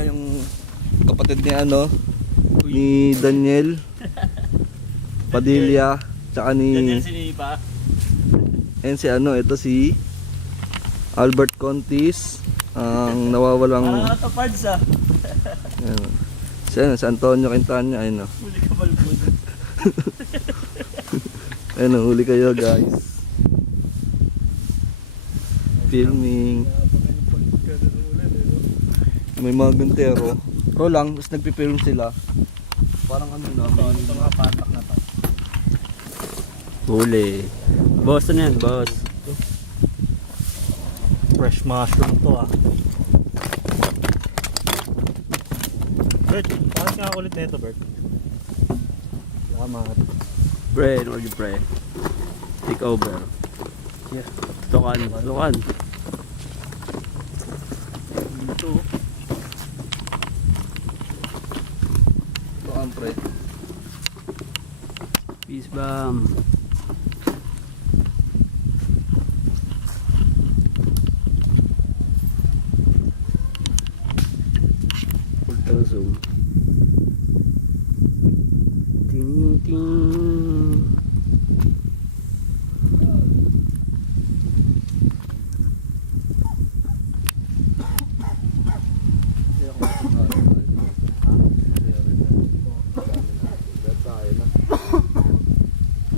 pala yung kapatid ni ni Daniel Padilla, tsaka ni Daniel Sinipa. and si ito si Albert Contis, ang nawawalang Parang ito parts si Antonio Quintana. Huli ka balbod. Huli kayo guys. Filming. May mga gantero. Lang, tapos nagpipilm sila. Parang Ito mga patak na to. Huli. Boss, ano yan, boss? Fresh mushroom to Bert, parang kakakulit na ito, Bert. Salamat. Pre, ano you pre? Take over. Yeah. Tukan. Ito. Ito ang pre. Peace bomb. Ultra zoom. Ting ting.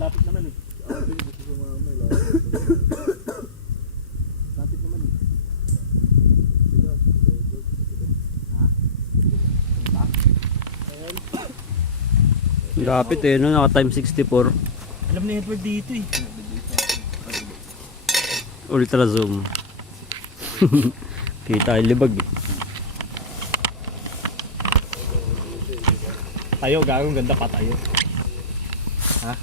Lapit naman eh. Lapit naman eh. Lapit eh, no? Naka time 64. Alam na Edward dito eh. Ultra zoom. Kita yung libag eh. Tayo, gagawin ganda pa tayo. Ha?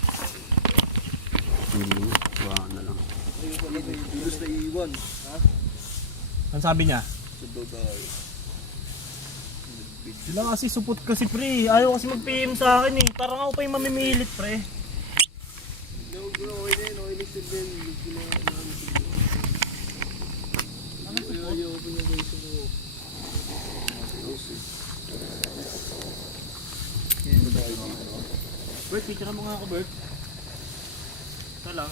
Wala na lang. Bilos na iwan. Ano sabi niya? Sila kasi supot kasi pre. Ayaw kasi mag-PM sa akin eh. Parang ako pa yung mamimilit pre. Bert, picture mo nga ako, Bert. Ito lang.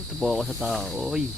Ito po ako sa tao. Oy.